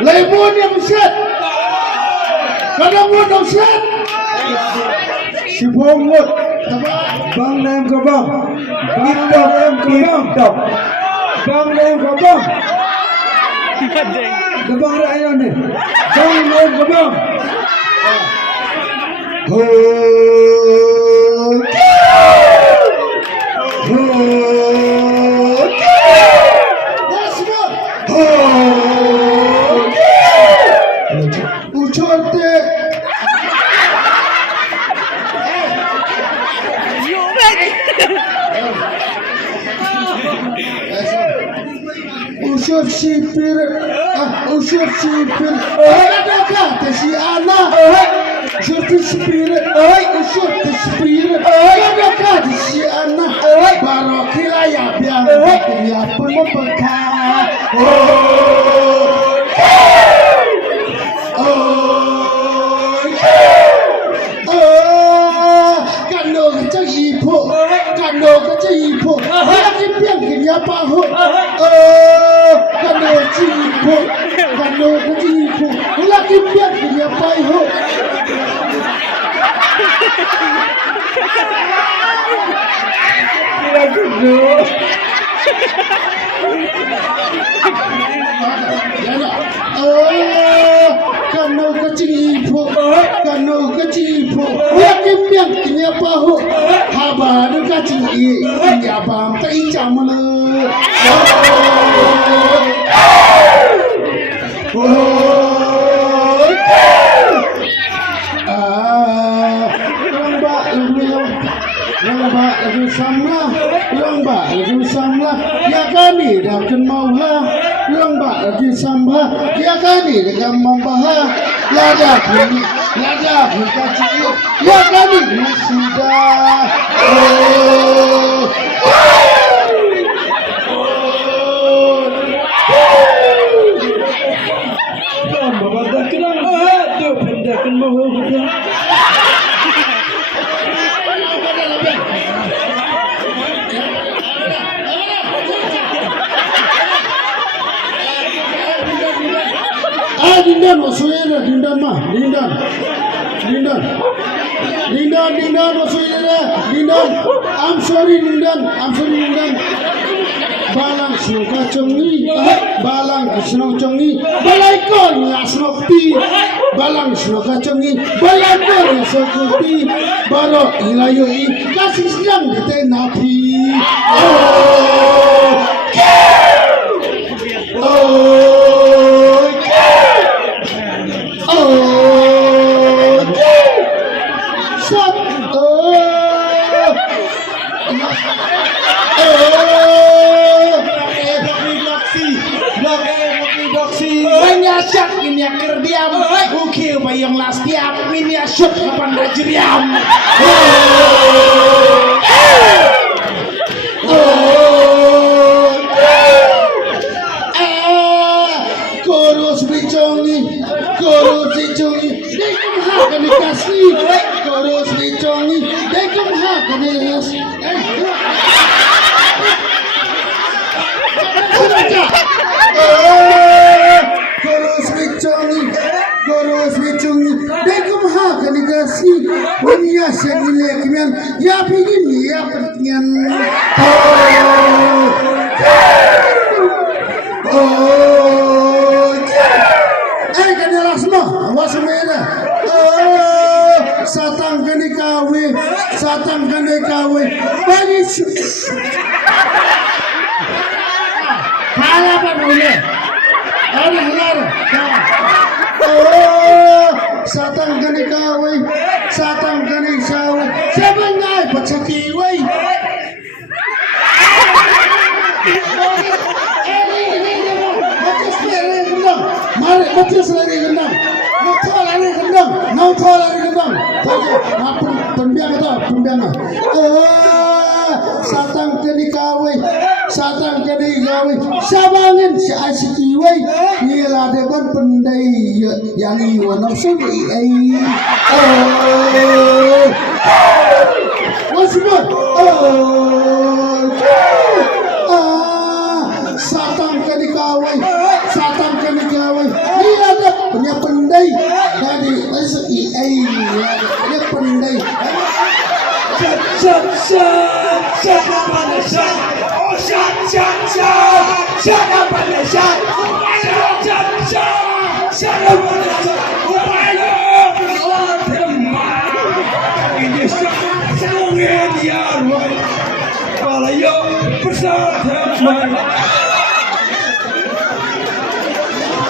Laibun yang set. Kadang mau set. Si Bongot, Bang Nam Kabang, Bang Nam Kabang, Bang Nam Kabang, Kabang Raya ni, Bang Nam Kabang. Usyur sipir, ada kata si Allah. Usyur sipir, usyur sipir, ada kata si Allah. Barokila ya biar ya pun membekas. Kano kerja ibu, kano kerja ibu, lagi biar dia pahu. Kano cipu, kano cipu, lagi biar dia pahu. Kira dulu. Kano cipu, kano cipu, lagi biar dia pahu. Haba dekat cipu, dia bam tak ijam le. Lomba samlah, ya kami dakan maulah. Lomba lagi sambah, ya kami dakan membahas. Lada kacil, ya kami sudah. Dindan maksudnya Dindan mah Dindan maksudnya Dindan. I'm sorry Dindan. Balang snow kacungi, balang snow congi, balai kon ya snopti, balang snow kacungi, balai kon ya snopti, baro ilayo kasih sedang ditenapi. Banyak ini kerdiam, ukir bayang lastiap, ini asyuk kapan dajriam. Korus bicongi, dekum hakan dikasih, korus bicongi, dekum hakan dikasih. Korus bicongi, dekum hakan dikasih. Dunia segini kemian, ya pingin ya pertian. Kadalah semua, awas semua. Satang kene kawe, bagi hala apa boleh? Ada halar. Satang kene kawe, siapa ngai pacaki wei? Mati selari gendang, nau lari gendang. Pembiang atau pembiang? Satang kene kawe, sabangin si asiki wei. Nila depan pendai yang iwan nafsu wei. Masih đây tadi masuk ai dia pandai Shut up on the shot. Oh, shut up on the shot. Shut up on the shot. Oh my God. Ini sangat di arwah. Kalau yo bersama